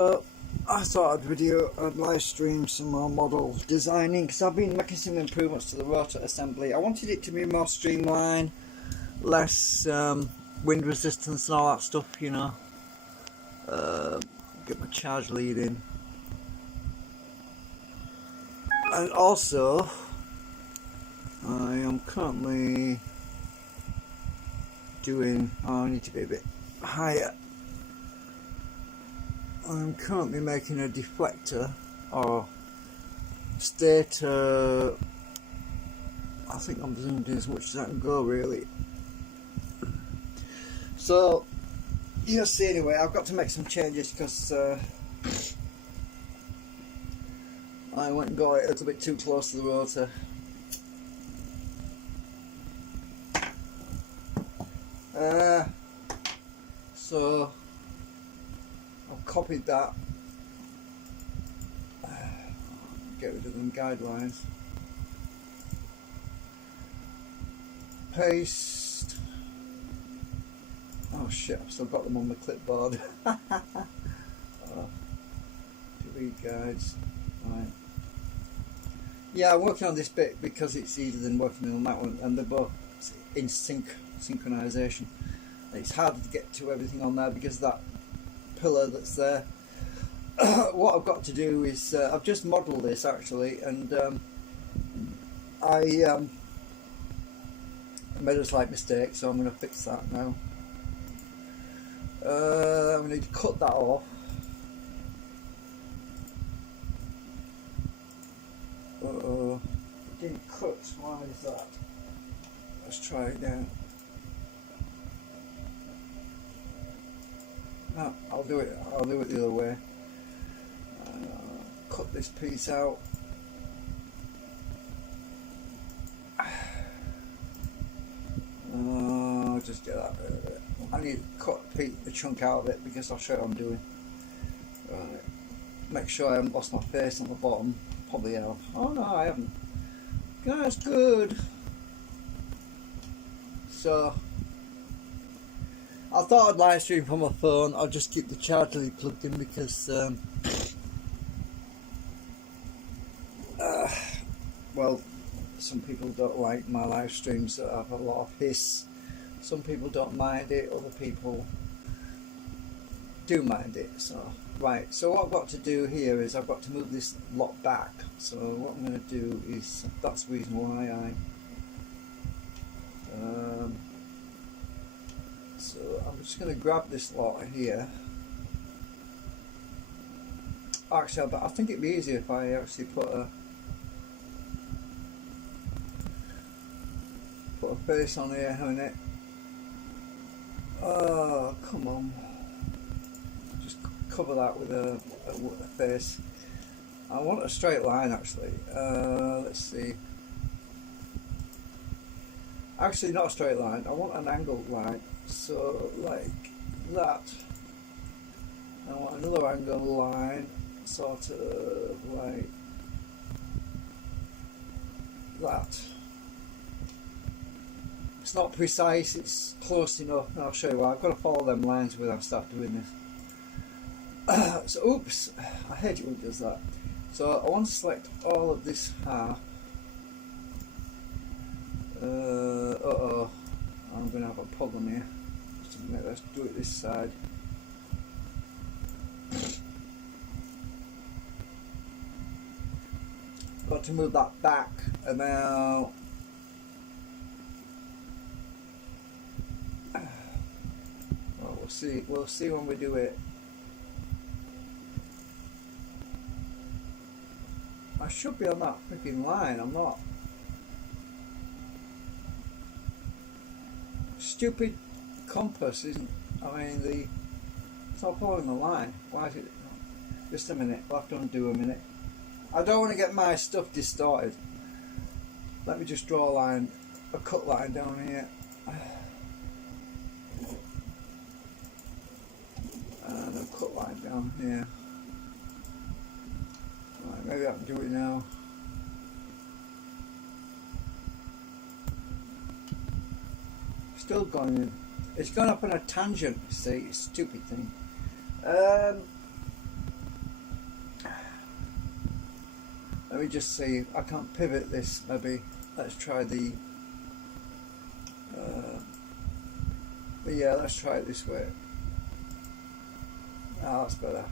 I thought I'd live stream some more model designing because I've been making some improvements to the rotor assembly. I wanted it to be more streamlined, less wind resistance and all that stuff, you know. Get my charge lead in. And also, I am currently doing, I need to be a bit higher. I'm currently making a deflector or stator. I think I'm zoomed in as much as I can go really. So you'll see anyway, I've got to make some changes because I went and got it a little bit too close to the rotor. So I've copied that, get rid of them guidelines, paste, oh shit, I've still got them on the clipboard. Delete guides, right. Yeah, I'm working on this bit because it's easier than working on that one, and they're both in synchronization. It's harder to get to everything on there because of that pillar that's there. What I've got to do is I've just modelled this actually, and I made a slight mistake, so I'm going to fix that now. I'm going to cut that off. It didn't cut. Why is that? Let's try it now. No, I'll do it the other way. Cut this piece out. Just get that rid of it. I need to cut the chunk out of it because I'll show you what I'm doing. Right. Make sure I haven't lost my face on the bottom. Probably have. Oh no, I haven't. That's good. So I thought I'd live stream from my phone. I'll just keep the charger lead plugged in because well, some people don't like my live streams that have a lot of hiss. Some people don't mind it, other people do mind it. So right, so what I've got to do here is I've got to move this lot back. So what I'm going to do is, that's the reason why so I'm just going to grab this lot here. Actually, I think it'd be easier if I actually put a face on here, haven't it? Oh, come on. Just cover that with a face. I want a straight line actually. Let's see. Actually, not a straight line. I want an angled line. So, like that. I want another angled line, sort of like that. It's not precise, it's close enough, and I'll show you why. I've got to follow them lines when I start doing this. So, oops, I hate it when it does that. So I want to select all of this half. I'm going to have a problem here. Just a minute, let's do it this side. Got to move that back, and now we'll see when we do it. I should be on that freaking line, I'm not. Stupid compass isn't, it's not following the line. Why is it? Just a minute, we'll have to undo a minute. I don't want to get my stuff distorted. Let me just draw a line, a cut line down here. And a cut line down here. Right, maybe I can do it now. Still going in. It's gone up on a tangent, you see, stupid thing. Let me just see if I can't pivot this. Maybe let's try the but yeah, let's try it this way. Ah, that's better.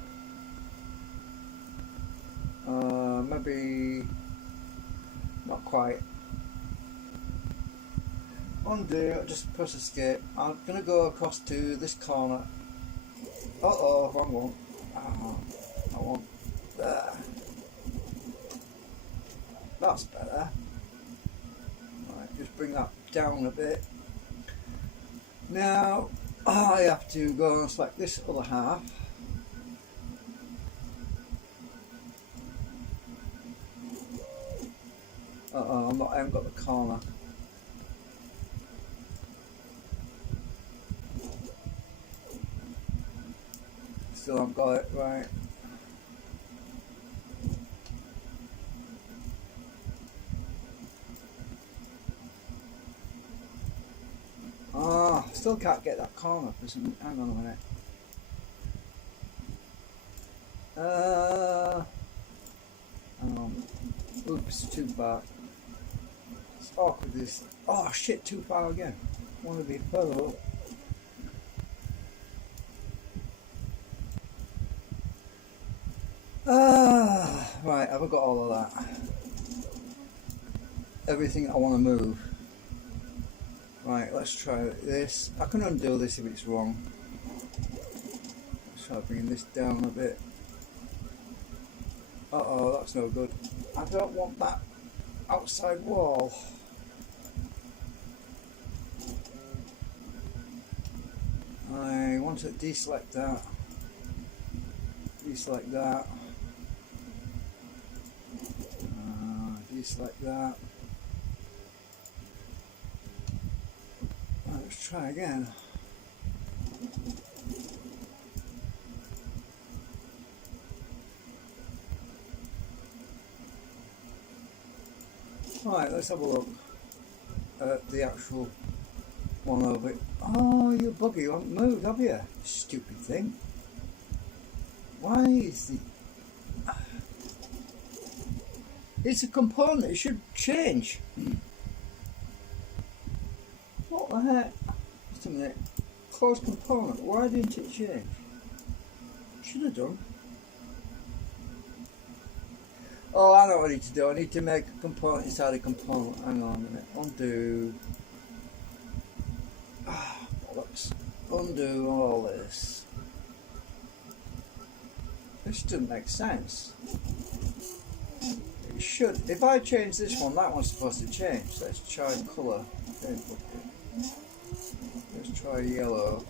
Maybe not quite. Undo, just press escape. I'm gonna go across to this corner. Uh-oh, wrong one. I want there. That's better. Right, just bring that down a bit. Now I have to go and select this other half. Uh-oh, I haven't got the corner. Still haven't got it, right. Still can't get that corner for some. Hang on a minute. Hang on. Oops, too far. It's awkward this. Oh shit, too far again. Want to be further up. Right, have I got all of that? Everything I want to move. Right, let's try this. I can undo this if it's wrong. Let's try bringing this down a bit. Uh-oh, that's no good. I don't want that outside wall. I want to deselect that. Deselect that. Deselect that. Right, let's try again. Right, let's have a look at the actual one over it. Oh, you bugger, you haven't moved, have you? Stupid thing. Why is the... It's a component, it should change. What the heck? Just a minute. Closed component, why didn't it change? Should have done. Oh, I know what I need to do. I need to make a component inside a component. Hang on a minute. Undo. Bollocks. Undo all this. This doesn't make sense. It should. If I change this one, that one's supposed to change. Let's try colour. Let's try yellow.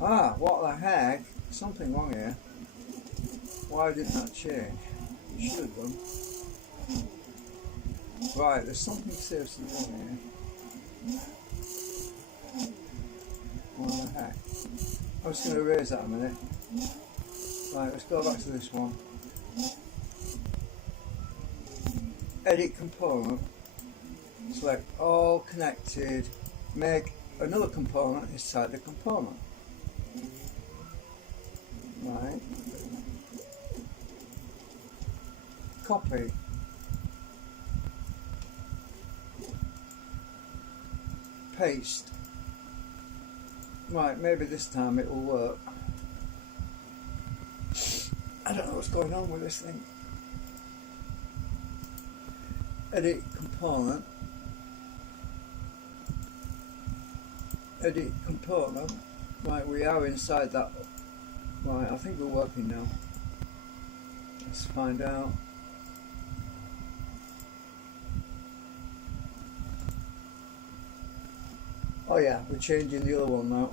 Ah, what the heck? Something wrong here. Why didn't that change? It should have done. Right, there's something seriously wrong here. What the heck? I'm just going to erase that a minute. Right, let's go back to this one. Edit component. Select all connected. Make another component inside the component. Right. Copy. Paste. Right, maybe this time it will work. I don't know what's going on with this thing. Edit component. Edit component. Right, we are inside that. Right, I think we're working now. Let's find out. Oh yeah, we're changing the other one now.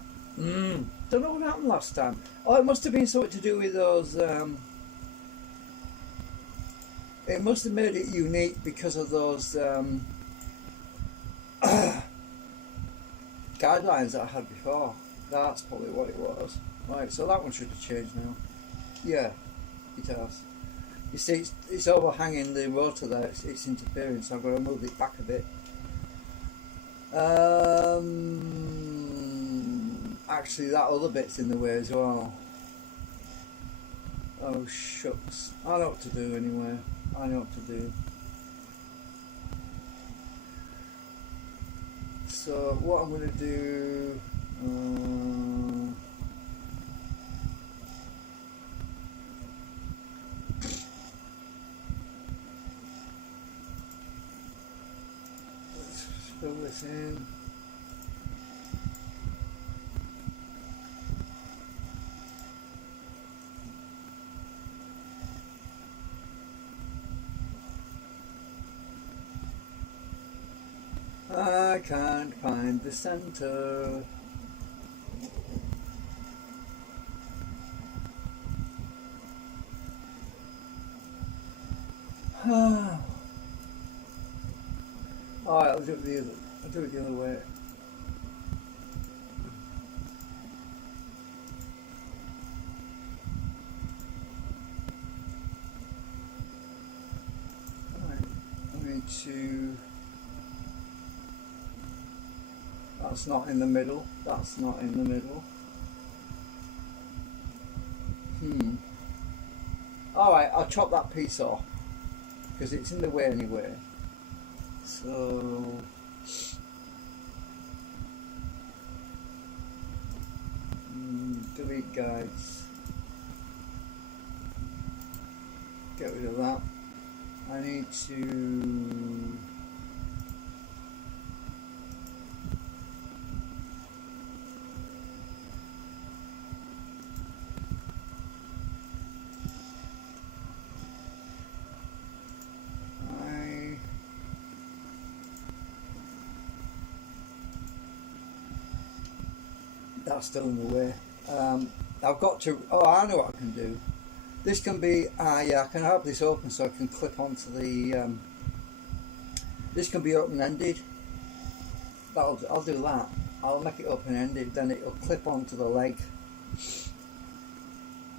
Don't know what happened last time. Oh, it must have been something to do with those. It must have made it unique because of those guidelines that I had before. That's probably what it was. Right, so that one should have changed now. Yeah, it has. You see, it's overhanging the rotor there. It's interfering, so I've got to move it back a bit. Actually, that other bit's in the way as well. Oh shucks. I know what to do anyway. I know what to do. So what I'm going to do... let's fill this in. I can't find the center. Alright, I'll do it the other way. Alright, I'm going to... That's not in the middle. That's not in the middle. Alright, I'll chop that piece off because it's in the way anyway. So delete guides. Get rid of that. I need to that's still in the way. I've got to, oh, I know what I can do. This can be, yeah, I can have this open so I can clip onto the, this can be open-ended. I'll do that. I'll make it open-ended, then it'll clip onto the leg.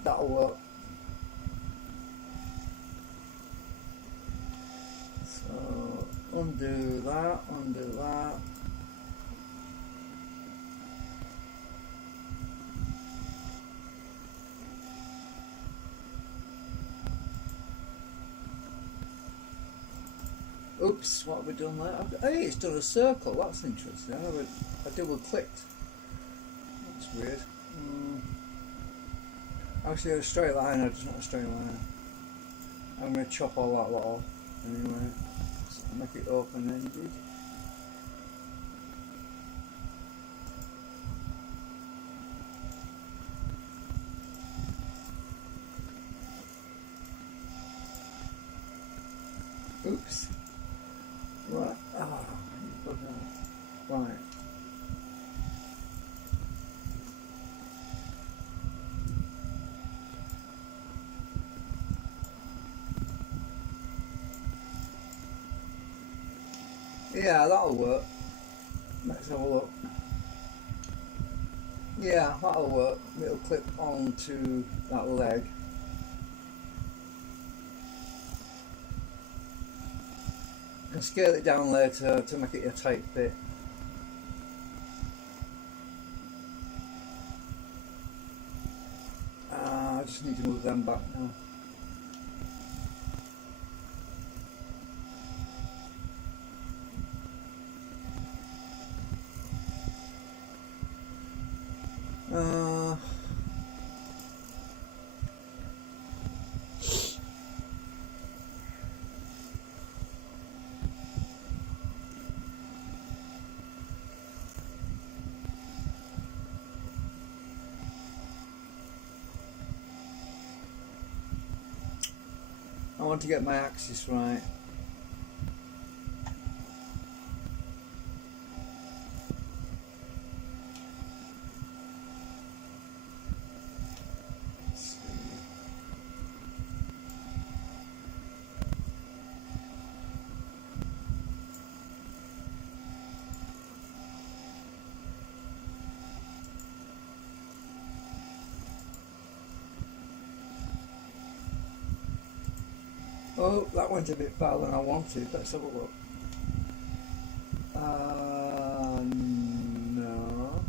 That'll work. So, undo that, undo that. Oops, what have we done there? Hey, it's done a circle, that's interesting. I double clicked. That's weird. Actually, a straight line, it's not a straight line. I'm going to chop all that lot off anyway. So make it open ended. Oops. Right. Right. Yeah, that'll work. Let's have a look. Yeah, that'll work. It'll clip onto that leg. I can scale it down later to make it a tight fit. I just need to move them back now. I want to get my axis right. Oh, that went a bit farther than I wanted. Let's have a look. No.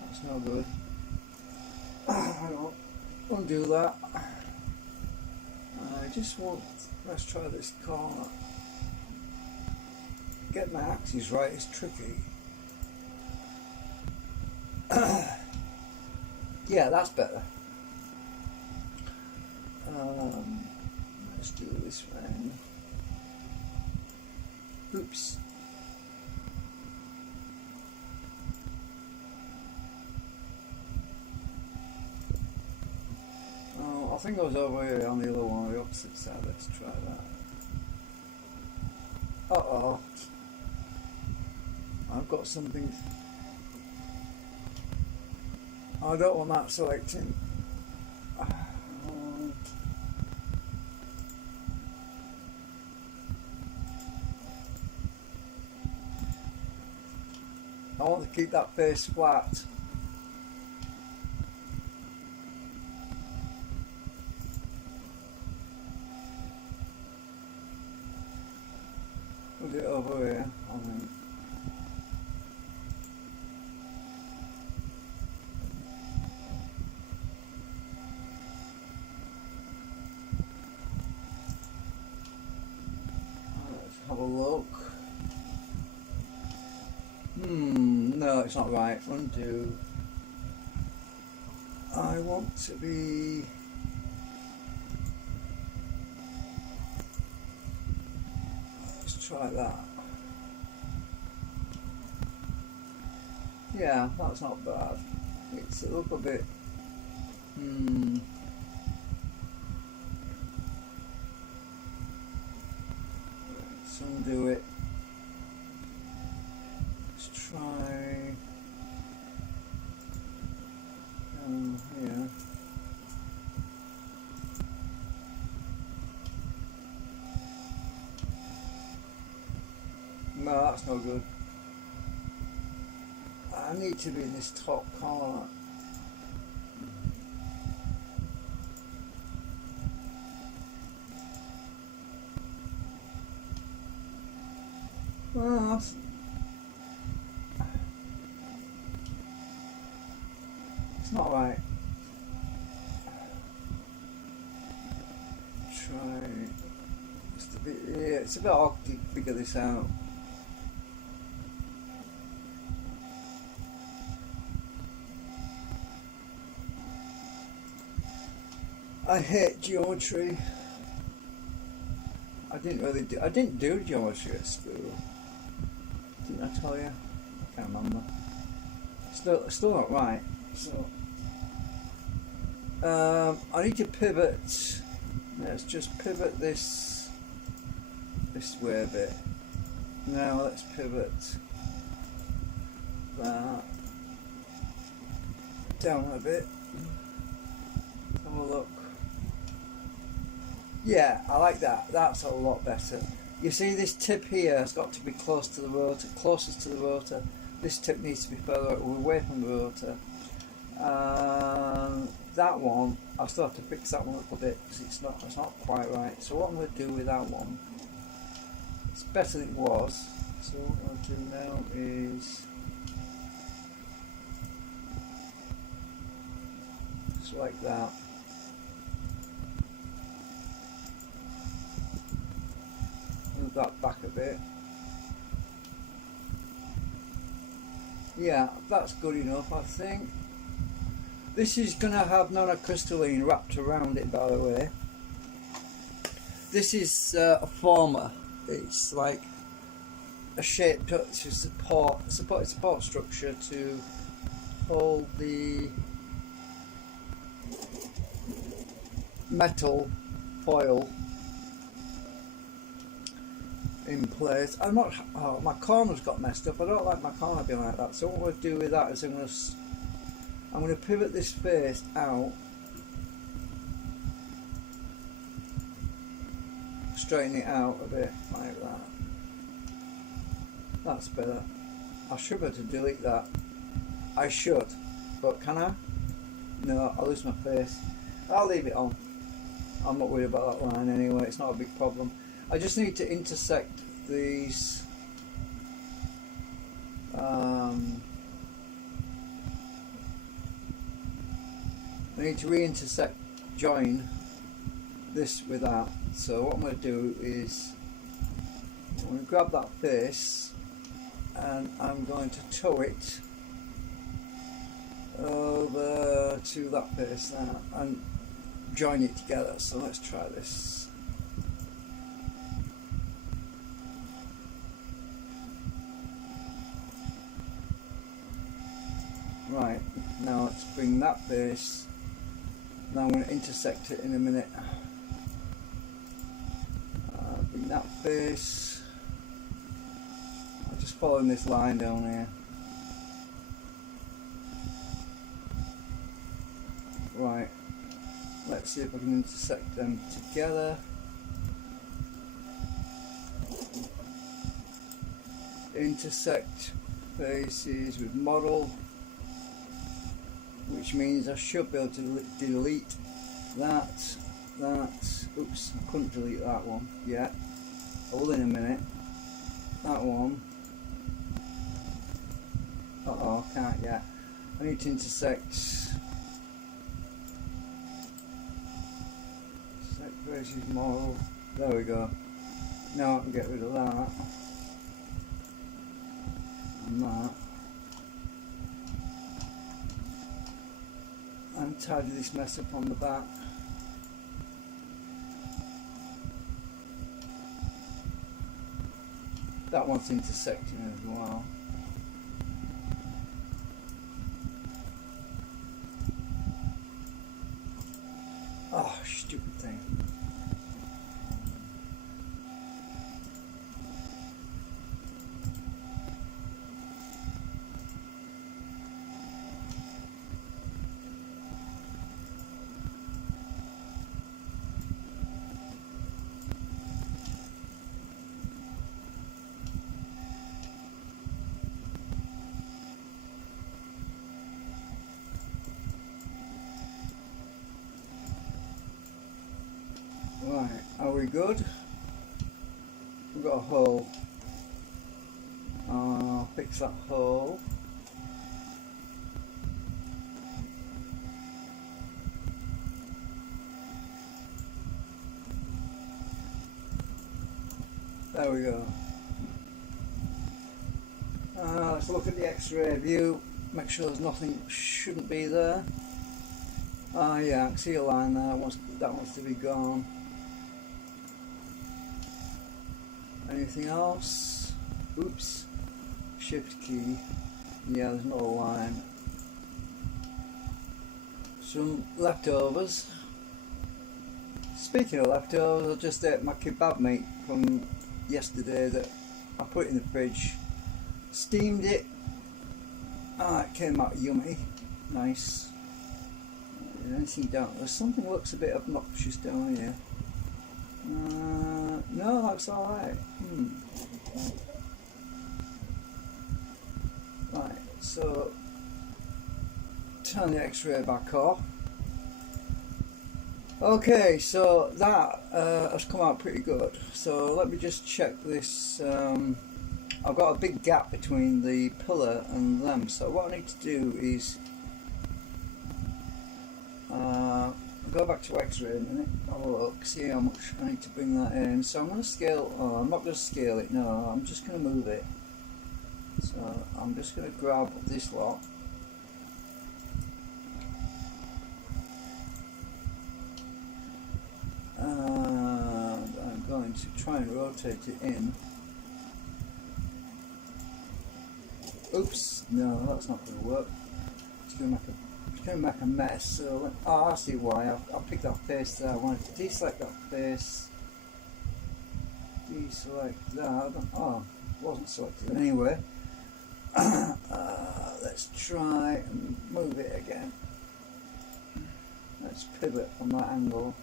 That's no good. Hang on. undo that. I just want, let's try this corner. Get my axes right is tricky. Yeah, that's better. Let's do this one. Oops. Oh, I think I was over here on the other one, the opposite side. Let's try that. Uh-oh. I've got something. I don't want that selecting. I want to keep that face flat. Put it over here, I think. Let's have a look. No, it's not right. Undo. I want to be. Let's try that. Yeah, that's not bad. It's a little bit. Let's undo it. Let's try. Here. No, that's no good. I need to be in this top corner. Well, it's not right. Try just a bit. Yeah, it's a bit hard to figure this out. I hate geometry. I didn't do geometry at school. Didn't I tell you? I can't remember. Still not right. So I need to pivot. Let's just pivot this way a bit. Now let's pivot that down a bit. Have a look. Yeah, I like that. That's a lot better. You see this tip here has got to be close to the rotor, closest to the rotor. This tip needs to be further away from the rotor. That one, I still have to fix that one a little bit because it's not quite right. So what I'm going to do with that one, it's better than it was. So what I'll do now is just like that. Move that back a bit. Yeah, that's good enough, I think. This is going to have nanocrystalline wrapped around it, by the way. This is a former. It's like a shape to support structure to hold the metal foil in place. I'm not. Oh, my corner's got messed up. I don't like my corner being like that. So what I'm going to do with that is I'm going to pivot this face out, straighten it out a bit like that. That's better. I should be able to delete that. I should, but can I? No, I'll lose my face. I'll leave it on. I'm not worried about that line anyway. It's not a big problem. I just need to intersect these I need to re-intersect join this with that. So what I'm going to do is I'm going to grab that face and I'm going to tow it over to that face there and join it together. So let's try this. Right, now let's bring that base. Now I'm going to intersect it in a minute. Bring that base. I'm just following this line down here. Right, let's see if I can intersect them together. Intersect faces with model, which means I should be able to delete that. Oops, I couldn't delete that one yet. I will in a minute. That one. Uh-oh, can't yet. I need to intersect faces model. There we go. Now I can get rid of that and that. And tidy this mess up on the back. That one's intersecting as well. Oh, stupid thing. Right, are we good? We've got a hole. I'll fix that hole. There we go. Let's look at the X-ray view. Make sure there's nothing shouldn't be there. Yeah, I can see a line there. That wants to be gone. Anything else? Oops. Shift key. Yeah, there's no line. Some leftovers. Speaking of leftovers, I just ate my kebab meat from yesterday that I put in the fridge. Steamed it. It came out yummy. Nice. Anything down there's something that looks a bit obnoxious down here. No, that's alright. Right, so turn the X-ray back off. Okay, so that has come out pretty good. So let me just check this. I've got a big gap between the pillar and them, so what I need to do is go back to X-ray a minute, have a look, see how much I need to bring that in. So I'm going to scale, I'm not going to scale it, no, I'm just going to move it. So I'm just going to grab this lot. And I'm going to try and rotate it in. Oops, no, that's not going to work. It's going to make a mess. So, I see why. I'll pick that face there. I wanted to deselect that face. Deselect that. Oh, wasn't selected anyway. Let's try and move it again. Let's pivot from that angle.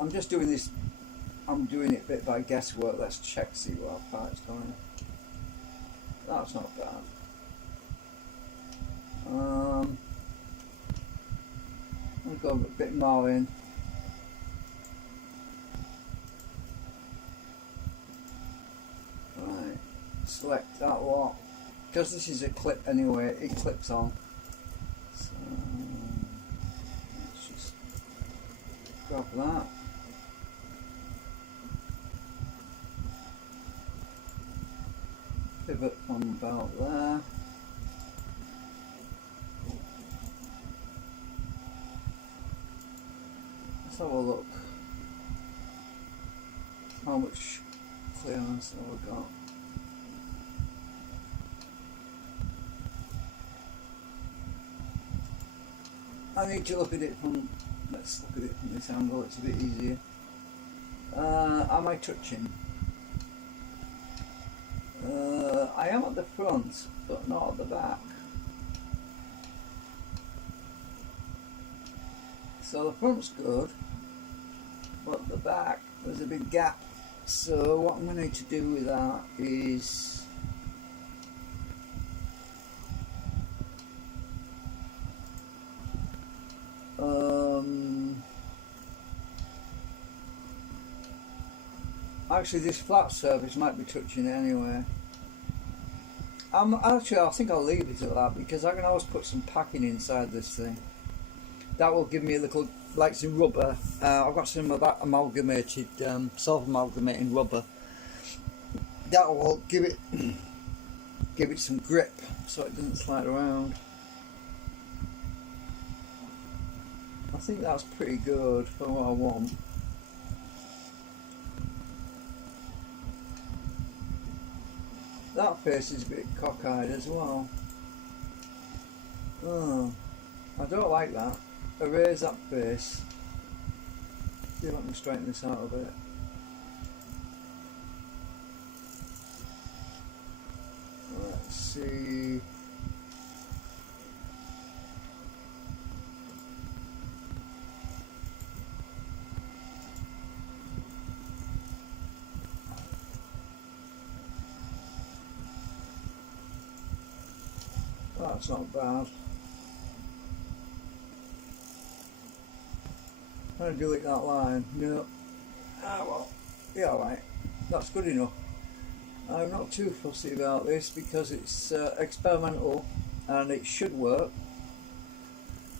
I'm just doing this. I'm doing it bit by guesswork. Let's check, see what far it's going. That's not bad. I'll go a bit more in. Right, select that lot. because this is a clip anyway, it clips on. So let's just grab that. Pivot on about there. Let's have a look. How much clearance have we got? I need to look at it from, let's look at it from this angle, it's a bit easier. Am I touching? I am at the front, but not at the back. So the front's good, but the back, there's a big gap. So what I'm going to need to do with that is actually this flat surface might be touching it anyway. Actually, I think I'll leave it at that because I can always put some packing inside this thing. That will give me a little, like some rubber. I've got some of that amalgamated, self-amalgamating rubber. That will give it some grip so it doesn't slide around. I think that's pretty good for what I want. That face is a bit cockeyed as well. Oh, I don't like that. Erase that face. See if I can straighten this out a bit. Let's see. That's not bad. Trying to delete that line. No. Ah, well, yeah, alright. That's good enough. I'm not too fussy about this because it's experimental and it should work.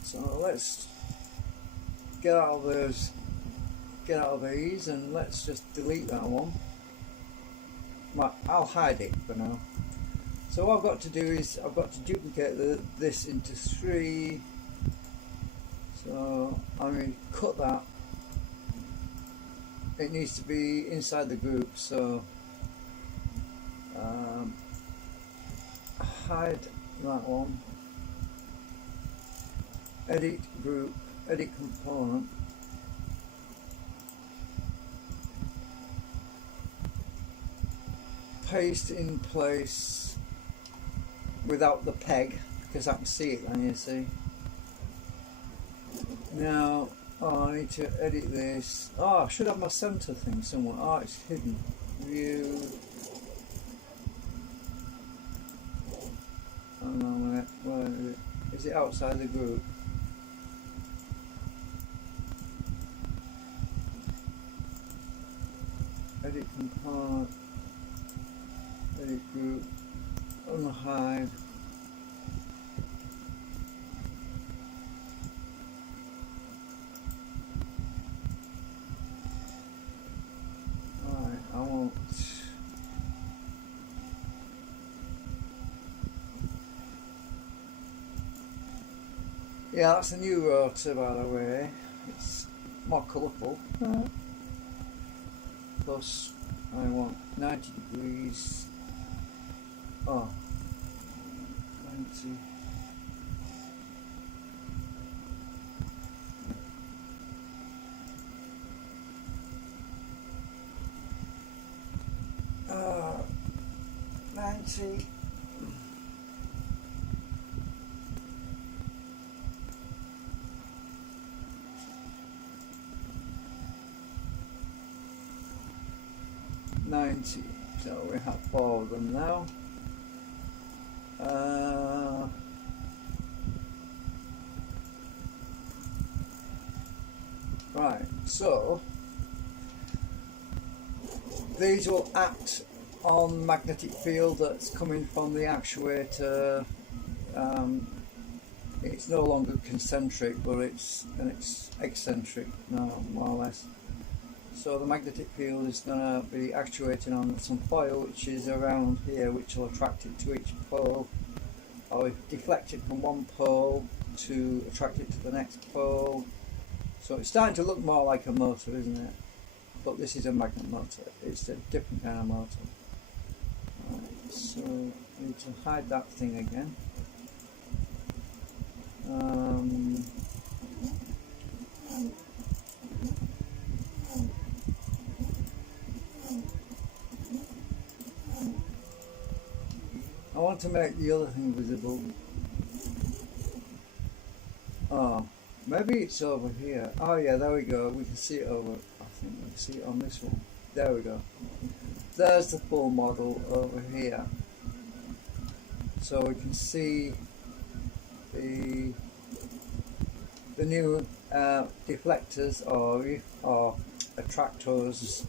So let's get out of these, and let's just delete that one. Right, I'll hide it for now. So what I've got to do is I've got to duplicate this into 3. So I'm going to cut that. It needs to be inside the group, so hide that one. Edit group, edit component. Paste in place without the peg, because I can see it then, you see. Now, I need to edit this. I should have my center thing somewhere. It's hidden. View. Hang on a minute. Where is it? Is it outside the group? Edit component. Edit group. Unhide. I won't. Yeah, that's a new rotor, by the way. It's more colourful. Plus, I want 90 degrees. 90. Uh, 90. So we have 4 of them now. Right, so these will act on magnetic field that's coming from the actuator. It's no longer concentric, but it's eccentric now, more or less. So the magnetic field is going to be actuating on some foil which is around here, which will attract it to each pole, or deflect it from one pole to attract it to the next pole. So it's starting to look more like a motor, isn't it? But this is a magnet motor. It's a different kind of motor. Right, so I need to hide that thing again. I want to make the other thing visible. Oh, maybe it's over here. Oh yeah, there we go. We can see it over. I think we can see it on this one. There we go. There's the full model over here. So we can see the new deflectors or attractors,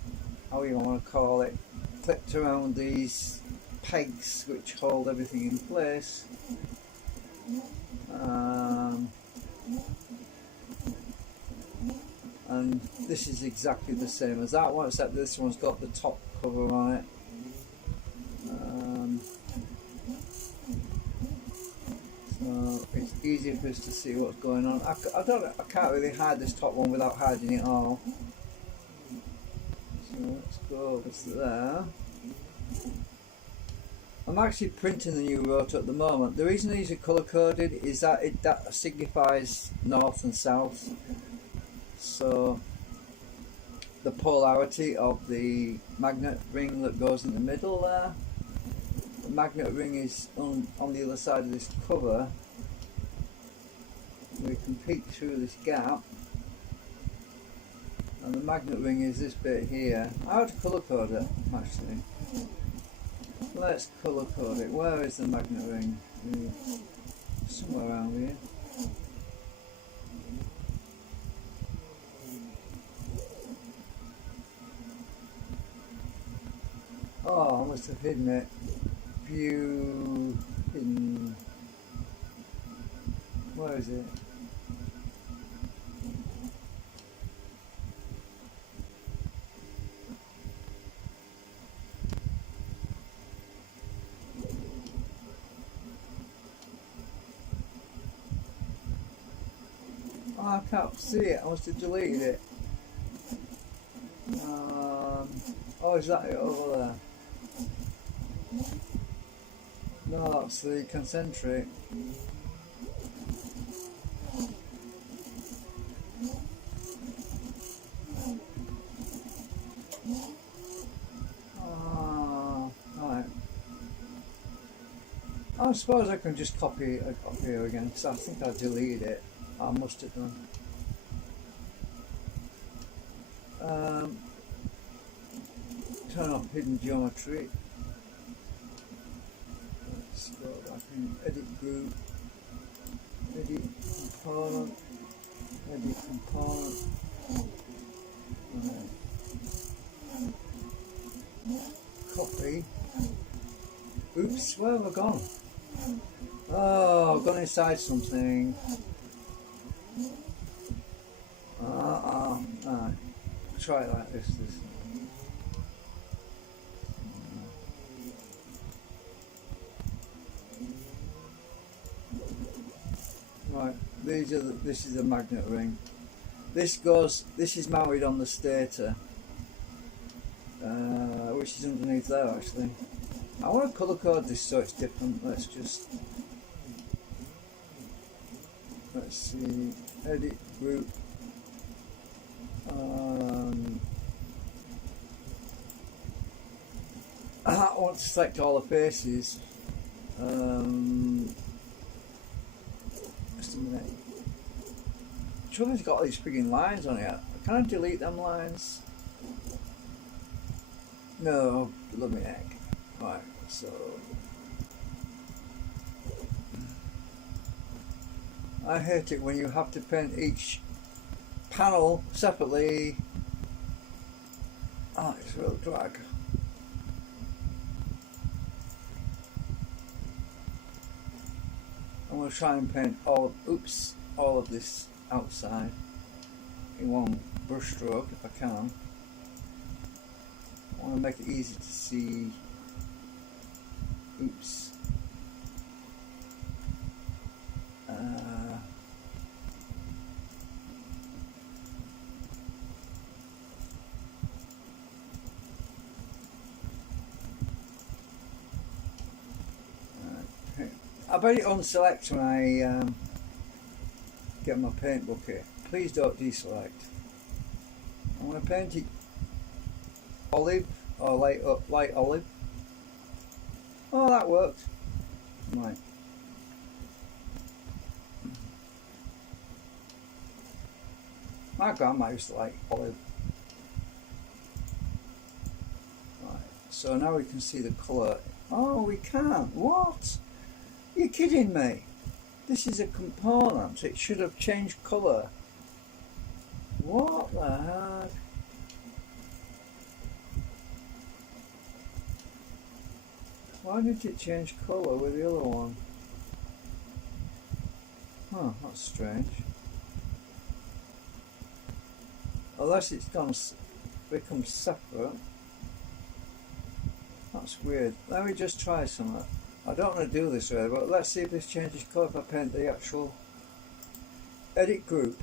how you want to call it, clipped around these pegs which hold everything in place. And this is exactly the same as that one, except this one's got the top cover on it. So it's easier for us to see what's going on. I can't really hide this top one without hiding it all. So let's go over to there. I'm actually printing the new rotor at the moment. The reason these are colour coded is that that signifies north and south. So the polarity of the magnet ring that goes in the middle there. The magnet ring is on the other side of this cover. We can peek through this gap. And the magnet ring is this bit here. I have to colour code it actually. Let's colour code it. Where is the magnet ring? Somewhere around here. Oh, I must have hidden it. View hidden. Where is it? Oh, I can't see it. I must have deleted it. Oh, is that it over there? No, that's the concentric. Right. I suppose I can just copy it up here again, because I think I deleted it. I must have done. Turn off hidden geometry. Let's go back in edit group, edit component, edit component. Right. Copy. Oops, where have I gone? Oh, I've gone inside something. Right. Try it like this. Right, this is a magnet ring. This is mounted on the stator, which is underneath there actually. I want to colour code this so it's different. Let's see, edit group. I want to select all the faces. Just a minute. Troubles got all these frigging lines on it. Can I delete them lines? No, let me heck. Right, so I hate it when you have to paint each panel separately. Oh, it's a real drag. try and paint all of this outside in one brush stroke if I can. I want to make it easy to see. Oops. I bet it unselect when I get my paint bucket. Please don't deselect. I'm going to paint it olive or light olive. Oh, that worked. Right. My grandma used to like olive. Right. So now we can see the colour. Oh, we can't. What? You're kidding me. This is a component. It should have changed colour. What the heck? Why didn't it change colour with the other one? Huh, that's strange. Unless it's become separate. That's weird. Let me just try something. I don't want to do this really, but let's see if this changes colour if I paint the actual edit group.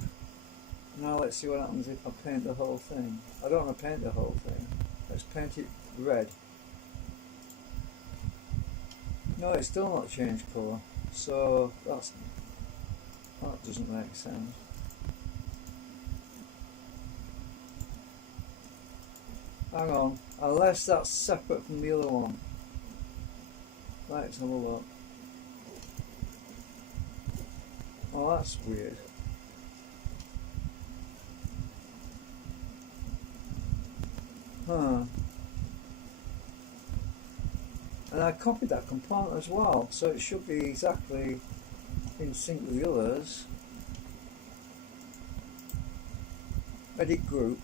Now let's see what happens if I paint the whole thing. I don't want to paint the whole thing. Let's paint it red. No, it's still not changed colour. So that doesn't make sense. Hang on, unless that's separate from the other one. Let's have a look. Oh, that's weird. Huh. And I copied that component as well, so it should be exactly in sync with the others. Edit group.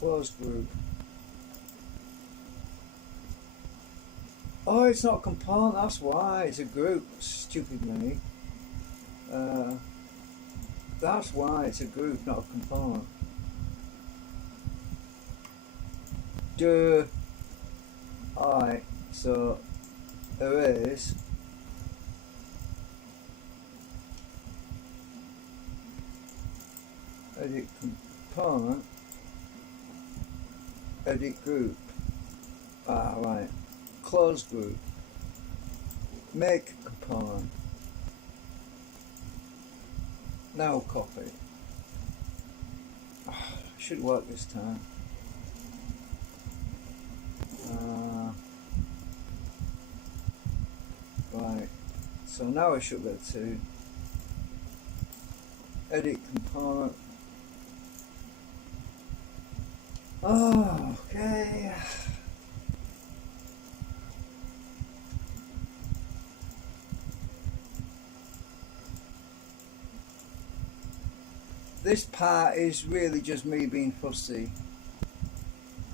Close group. Oh, it's not a component, that's why. It's a group. Stupid me. That's why it's a group, not a component. Duh. Alright, so erase. Edit component. Edit group. Ah, right. Close group. Make component. Now copy. Oh, should work this time. Right. So now I should go to edit component. Oh, okay. This part is really just me being fussy.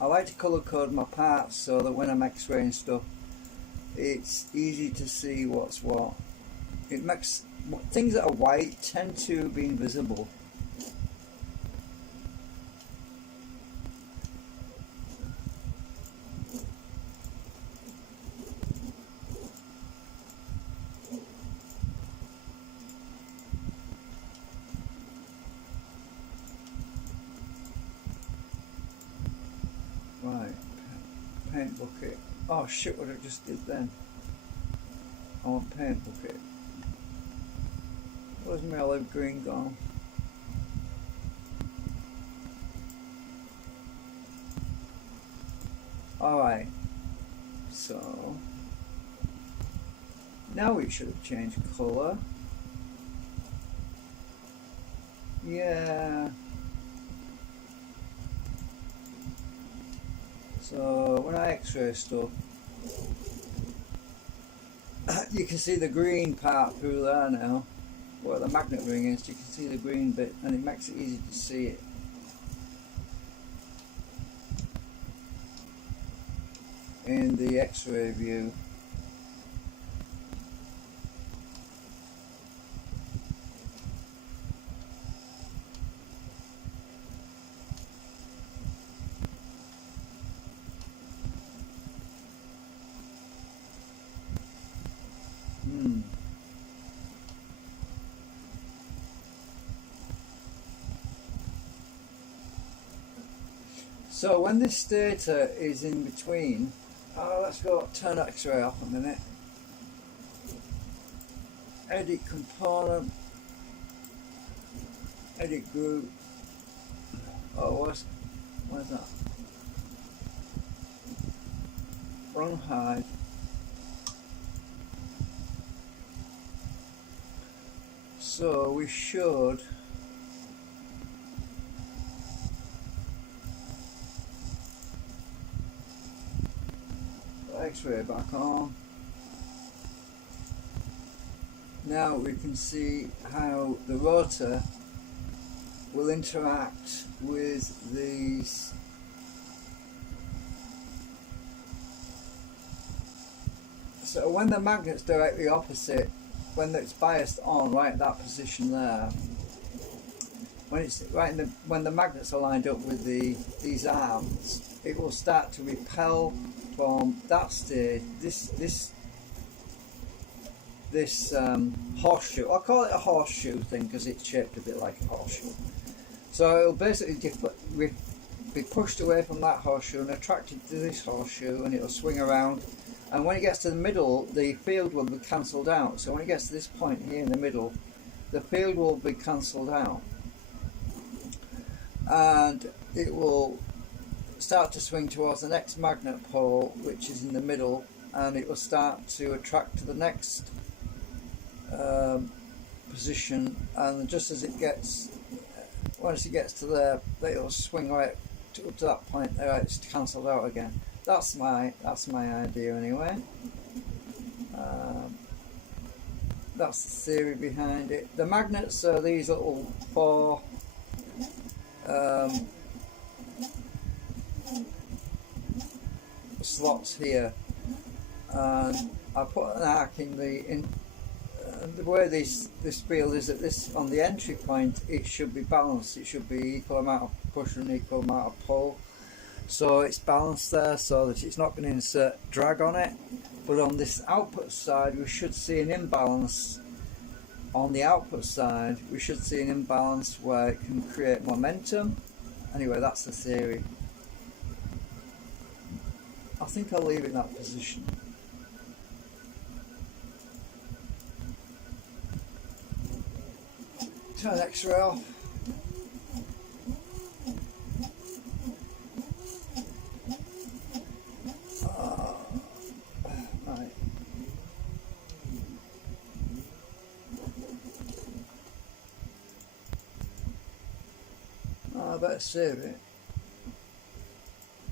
I like to colour code my parts so that when I'm x-raying stuff, it's easy to see what's what. It makes things that are white tend to be invisible. Right, paint bucket. Oh shit, what I just did then. I want paint bucket. Where's my olive green gone? Alright, so now it should have changed colour. Yeah. So when I x-ray stuff, you can see the green part through there now, where the magnet ring is. You can see the green bit, and it makes it easy to see it. In the x-ray view. So when this stator is in between, let's go turn X-ray off a minute. Edit component, edit group. Oh, where's that? Run hide. So we should X-ray back on. Now we can see how the rotor will interact with these so when the magnet's directly opposite, when it's biased on right at that position there, when it's right in when the magnets are lined up with these arms, it will start to repel from that stage this horseshoe. I'll call it a horseshoe thing because it's shaped a bit like a horseshoe. So it'll basically be pushed away from that horseshoe and attracted to this horseshoe, and it'll swing around. And when it gets to the middle, the field will be cancelled out. So when it gets to this point here in the middle, the field will be cancelled out, and it will start to swing towards the next magnet pole, which is in the middle, and it will start to attract to the next position. And just as it gets, once it gets to there, it'll swing right up to that point there. It's cancelled out again. That's my idea anyway. That's the theory behind it. The magnets are these little four slots here, and I put an arc in the way this field is at this on the entry point. It should be balanced. It should be equal amount of push and equal amount of pull. So it's balanced there, so that it's not going to insert drag on it. But on this output side, we should see an imbalance. On the output side, we should see an imbalance where it can create momentum. Anyway, that's the theory. I think I'll leave it in that position. Turn X-ray off. Right. I better save it.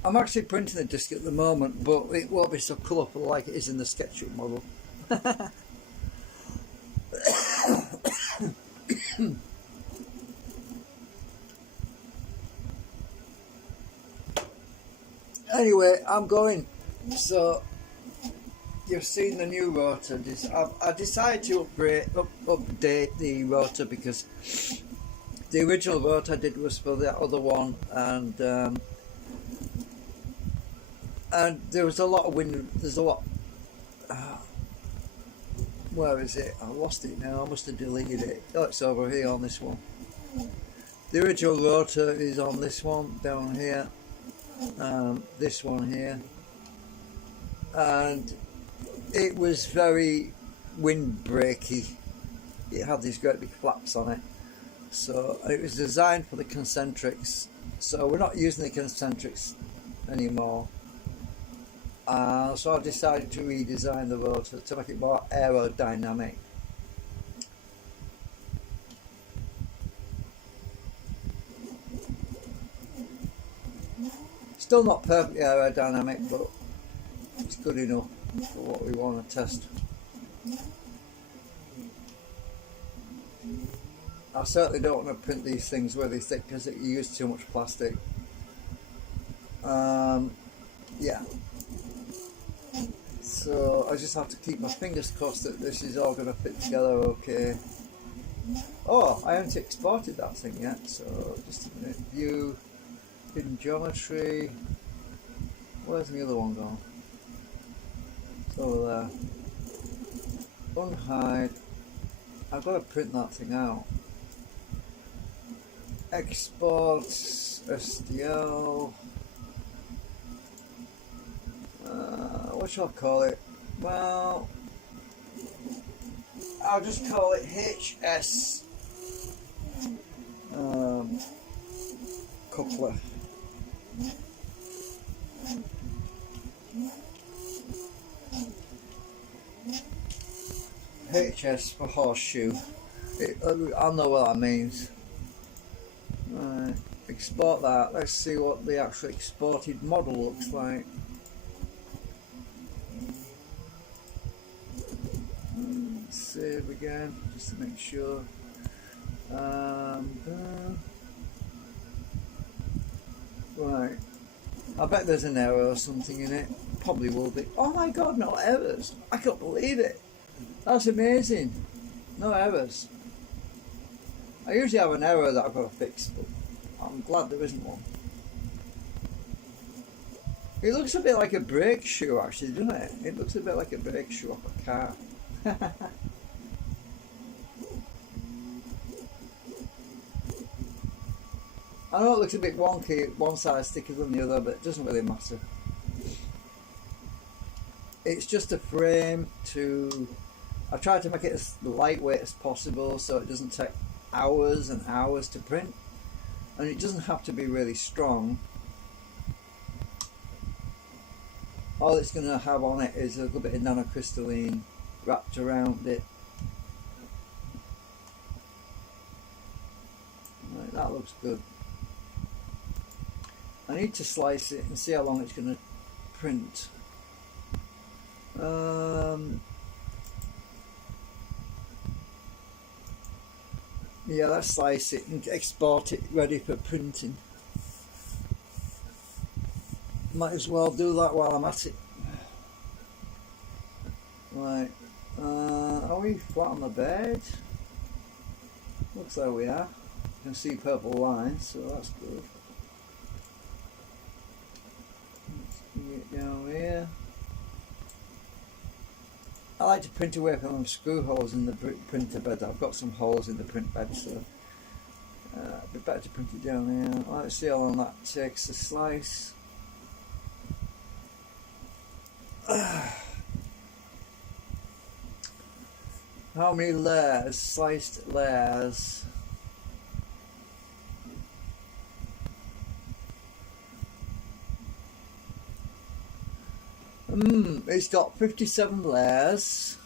I'm actually printing the disc at the moment, but it won't be so colourful like it is in the SketchUp model. Anyway, I'm going. So you've seen the new rotor. I decided to update the rotor because the original rotor I did was for the other one, and there was a lot of wind. There's a lot. Where is it? I lost it now. I must have deleted it. Oh, it's over here on this one. The original rotor is on this one down here. This one here, and it was very windbreaky. It had these great big flaps on it, so it was designed for the concentrics. So we're not using the concentrics anymore. So I decided to redesign the rotor to make it more aerodynamic. Still not perfectly aerodynamic, but it's good enough for what we want to test. I certainly don't want to print these things really thick because it uses too much plastic. Yeah. So I just have to keep my fingers crossed that this is all going to fit together okay. Oh, I haven't exported that thing yet, so just a minute. View, hidden geometry. Where's the other one gone? It's over there. Unhide. I've got to print that thing out. Export STL. what shall I call it? Well, I'll just call it HS coupler. HS for horseshoe. I know what that means. Right, export that. Let's see what the actual exported model looks like. Save again, just to make sure. Right, I bet there's an error or something in it. Probably will be. Oh my god, no errors! I can't believe it. That's amazing. No errors. I usually have an error that I've got to fix, but I'm glad there isn't one. It looks a bit like a brake shoe actually, doesn't it? It looks a bit like a brake shoe off a car. I know it looks a bit wonky, one side's thicker than the other, but it doesn't really matter. It's just a frame to... I tried to make it as lightweight as possible so it doesn't take hours and hours to print, and it doesn't have to be really strong. All it's going to have on it is a little bit of nanocrystalline wrapped around it. Right, that looks good. I need to slice it and see how long it's going to print. Yeah, let's slice it and export it ready for printing. Might as well do that while I'm at it. Right, are we flat on the bed? Looks like we are. You can see purple lines, so that's good. Let's bring it down here. I like to print away from them screw holes in the printer bed. I've got some holes in the print bed, so it'd be better to print it down here. Let's see how long that takes to slice. How many layers? Sliced layers. It's got 57 layers.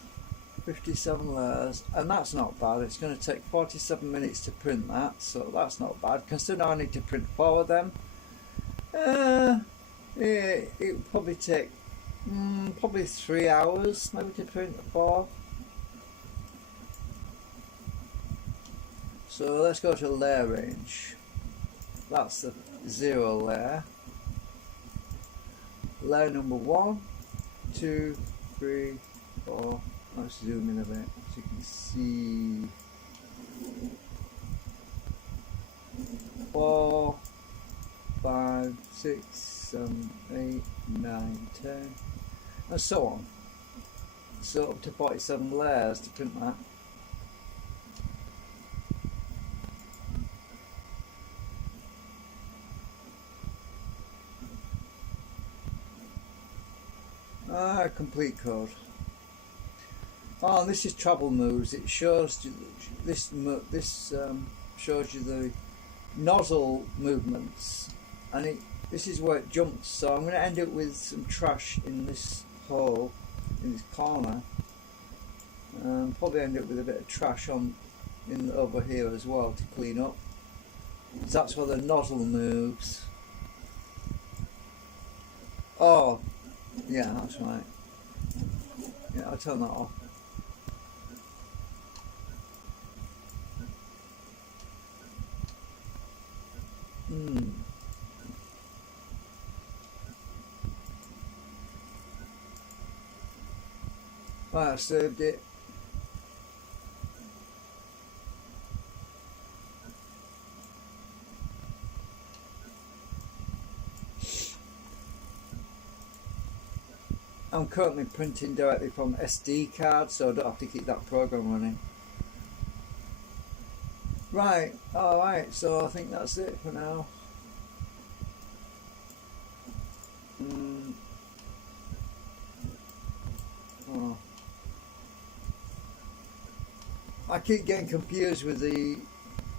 57 layers, and that's not bad. It's going to take 47 minutes to print that, so that's not bad. Considering I need to print 4 of them, it would probably take probably 3 hours maybe to print 4. So let's go to layer range. That's the 0 layer. Layer number 1, 2, 3, 4. Let's zoom in a bit so you can see. 4, 5, 6, 7, 8, 9, 10, and so on. So up to 47 layers to print that. Complete code. Oh, and this is travel moves. It shows you this shows you the nozzle movements, and this is where it jumps. So I'm going to end up with some trash in this hole, in this corner. Probably end up with a bit of trash over here as well to clean up. So that's where the nozzle moves. Oh, yeah, that's right. Yeah, I'll turn that off. Right, I saved it. I'm currently printing directly from SD card, so I don't have to keep that program running. Right, alright, so I think that's it for now. I keep getting confused with the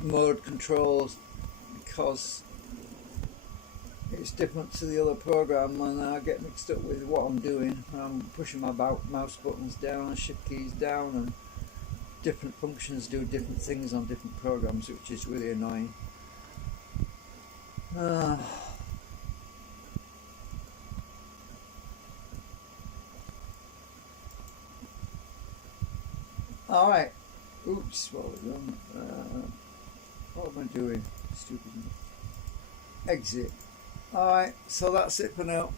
mode controls because it's different to the other program, and I get mixed up with what I'm doing. I'm pushing my mouse buttons down and shift keys down, and different functions do different things on different programs, which is really annoying. Alright, oops, what have we done? What am I doing? Stupid. Exit. Alright, so that's it for now.